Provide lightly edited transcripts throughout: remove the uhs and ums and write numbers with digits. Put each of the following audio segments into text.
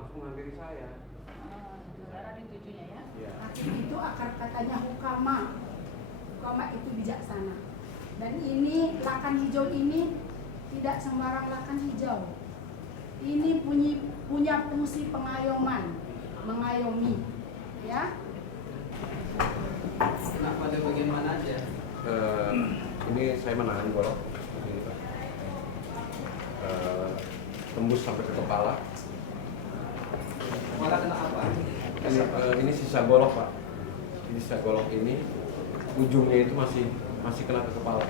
langsung menghampiri saya. Saudara ditujunya ya? Ya. Hakim itu akar katanya hukama. Hukama itu bijaksana. Dan ini lakan hijau ini tidak sembarang lakan hijau. Ini punya fungsi pengayoman, mengayomi, ya. Kenapa ada bagian mana aja? Ini saya menahan golok. Ini, Pak. Tembus sampai ke kepala. Malah kena apa? Ini sisa golok, Pak. Ini sisa golok ini ujungnya itu masih kena ke kepala.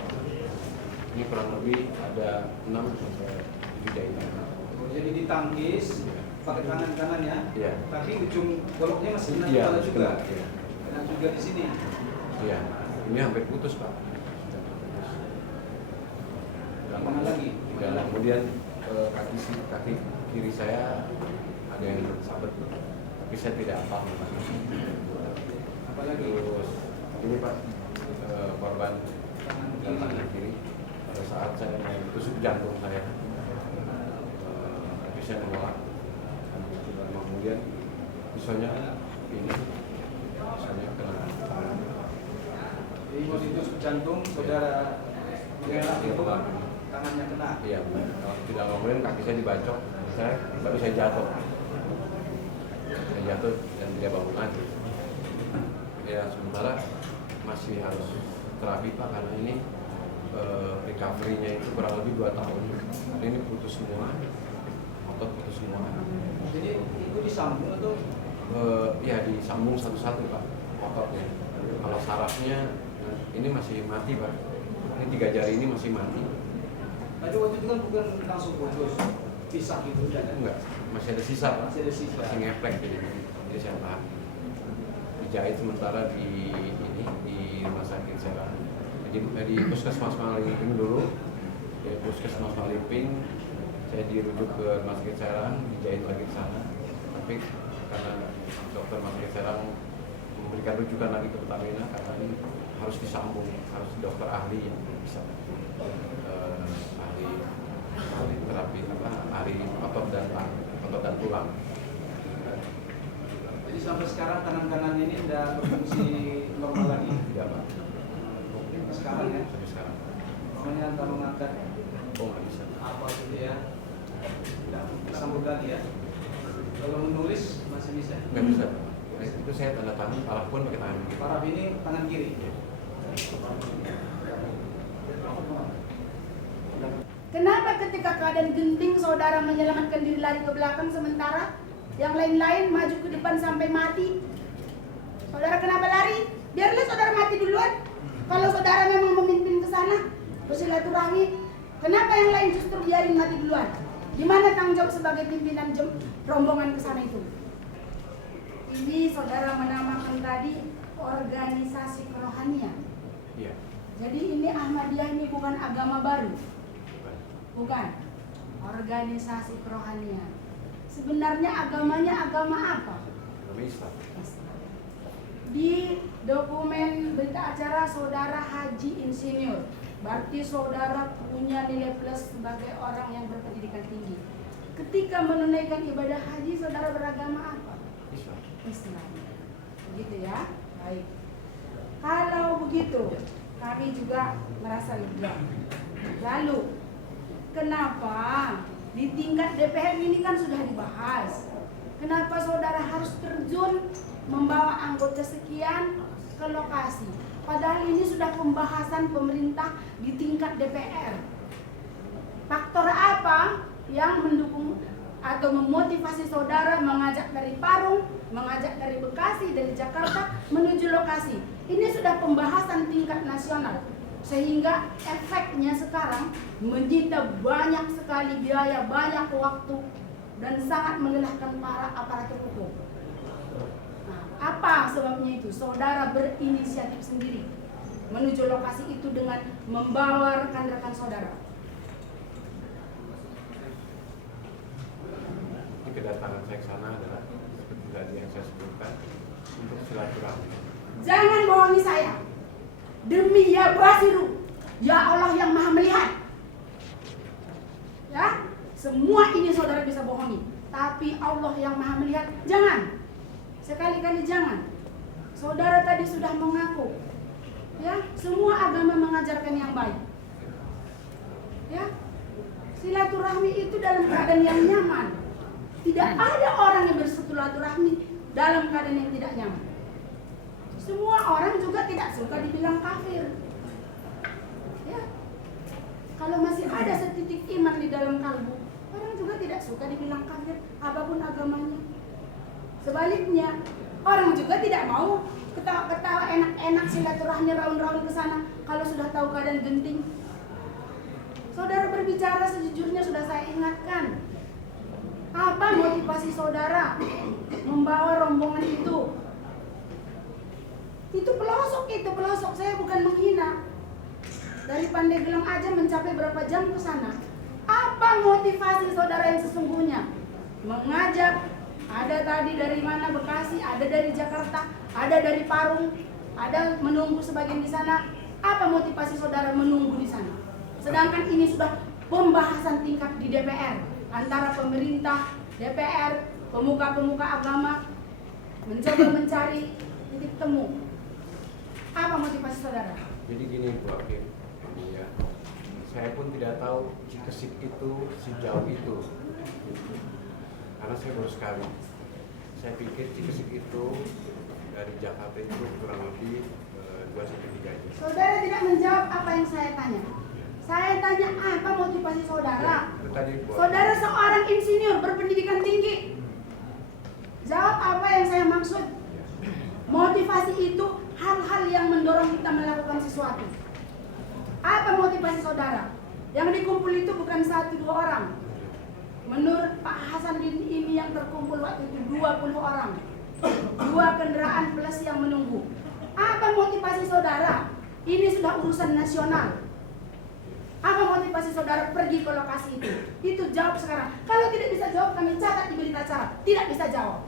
Ini kurang lebih ada 6 sampai 7 jahitan. Jadi ditangkis pakai tangan kanan ya? Iya. Tapi ujung goloknya masih kena Iya, kepala masih juga. kena, iya. Kena juga di sini. Iya. Ini hampir putus, Pak. Mana lagi? Dan kemudian kaki kiri saya ada yang tersabet, tapi saya tidak apa. Apa lagi? Terus ini Pak, korban tangan kiri pada saat saya mau tusuk jantung saya, tapi saya menolak. Kemudian pisaunya ini, pisaunya kena tangan. Jadi mau ditusuk jantung, saudara mengelak itu tangannya kena. Iya, kalau tidak kemudian kaki saya dibacok, baru saya jatuh. Saya jatuh dan tidak bangun lagi. Ya sementara masih harus terapi Pak, karena ini recovery-nya itu kurang lebih 2 tahun. Karena ini putus semua, otot putus semua. Jadi itu disambung atau? Ya disambung satu-satu Pak, ototnya. Kalau sarafnya ini masih mati Pak. Ini 3 jari ini masih mati. Tadi waktu itu kan bukan langsung putus, pisah gitu udah kan? Enggak, masih ada sisa Pak. Masih ada sisa. Masih ngeplek jadi saya tahan. Dijahit sementara di rumah sakit Serang. Di puskesmas Maliping dulu, di puskesmas Maliping saya dirujuk ke rumah sakit Serang, dijahit lagi ke sana. Tapi karena dokter rumah sakit Serang memberikan rujukan lagi ke Pertamina karena ini harus disambung, harus dokter ahli yang bisa ahli terapi ahli otot dan tulang. Jadi sampai sekarang tangan kanan ini udah berfungsi normal lagi? Tidak Pak. Sekarang ya? Sampai sekarang. Makanya antara mengangkat Oh nggak bisa. apa gitu ya? Tidak sambung lagi ya? Kalau menulis masih bisa? Nggak bisa. Nah, itu saya tanda tangan, parah pun pakai tangan kiri. Paraf ini tangan kiri? Iya. Kenapa ketika keadaan genting saudara menyelamatkan diri lari ke belakang sementara yang lain-lain maju ke depan sampai mati? Saudara kenapa lari? Biarlah saudara mati duluan. Kalau saudara memang memimpin ke sana bersilaturahmi, kenapa yang lain justru biarin mati duluan? Di mana tanggung jawab sebagai pimpinan rombongan ke sana itu? Ini saudara menamakan tadi organisasi kerohanian. Iya. Jadi ini Ahmadiyah ini bukan agama baru. Bukan. Organisasi kerohanian. Sebenarnya agamanya agama apa? Agama Islam. Di dokumen berita acara saudara Haji Insinyur, berarti saudara punya nilai plus sebagai orang yang berpendidikan tinggi. Ketika menunaikan ibadah haji, saudara beragama apa? Islam. Islam. Begitu ya? Baik. Kalau begitu, kami juga merasa lega. Lalu, kenapa di tingkat DPR ini kan sudah dibahas? Kenapa saudara harus terjun membawa anggota sekian ke lokasi? Padahal ini sudah pembahasan pemerintah di tingkat DPR. Faktor apa yang mendukung atau memotivasi saudara mengajak dari Parung, mengajak dari Bekasi, dari Jakarta menuju lokasi? Ini sudah pembahasan tingkat nasional, sehingga efeknya sekarang menyita banyak sekali biaya, banyak waktu, dan sangat melelahkan para aparatur hukum. Nah, apa sebabnya itu? Saudara berinisiatif sendiri menuju lokasi itu dengan membawa rekan-rekan saudara. Kedatangan saya ke sana adalah seperti tadi yang saya sebutkan untuk silaturahmi. Jangan bohongi saya. Demi ya Basiru, ya Allah yang Maha Melihat. Ya, semua ini saudara bisa bohongi. tapi Allah yang maha melihat. Jangan, sekali-kali jangan. Saudara tadi sudah mengaku, ya, semua agama mengajarkan yang baik, ya. Silaturahmi itu dalam keadaan yang nyaman. Tidak ada orang yang bersilaturahmi dalam keadaan yang tidak nyaman. Semua orang juga tidak suka dibilang kafir, ya. Kalau masih ada setitik iman di dalam kalbu, orang juga tidak suka dibilang kafir apapun agamanya. Sebaliknya, orang juga tidak mau ketawa-ketawa enak-enak silaturahmi raun-raun ke sana kalau sudah tahu keadaan genting. Saudara berbicara sejujurnya sudah saya ingatkan. Apa motivasi saudara membawa rombongan itu? Itu pelosok, saya bukan menghina. Dari Pandeglang aja mencapai berapa jam ke sana. Apa motivasi saudara yang sesungguhnya? Mengajak, ada tadi dari mana, Bekasi, ada dari Jakarta, ada dari Parung, ada menunggu sebagian di sana. Apa motivasi saudara menunggu di sana? Sedangkan ini sudah pembahasan tingkat di DPR antara pemerintah, DPR, pemuka-pemuka agama mencoba mencari titik temu. Apa motivasi saudara? Jadi gini Bu Hakim, ya, saya pun tidak tahu Cikesik itu sejauh itu, karena saya baru sekali. Saya pikir Cikesik itu dari Jakarta itu kurang lebih 2-3 jam. Saudara tidak menjawab apa yang saya tanya. Saya tanya apa motivasi saudara? Itu tadi Bu Hakim. Saudara seorang insinyur berpendidikan tinggi. Jawab apa yang saya maksud. Motivasi itu hal-hal yang mendorong kita melakukan sesuatu. Apa motivasi saudara? Yang dikumpul itu bukan 1-2 orang. Menurut Pak Hasanuddin ini yang terkumpul waktu itu 20 orang. 2 kendaraan plus yang menunggu. Apa motivasi saudara? Ini sudah urusan nasional. Apa motivasi saudara pergi ke lokasi itu? Itu jawab sekarang. Kalau tidak bisa jawab, kami catat di berita acara. Tidak bisa jawab.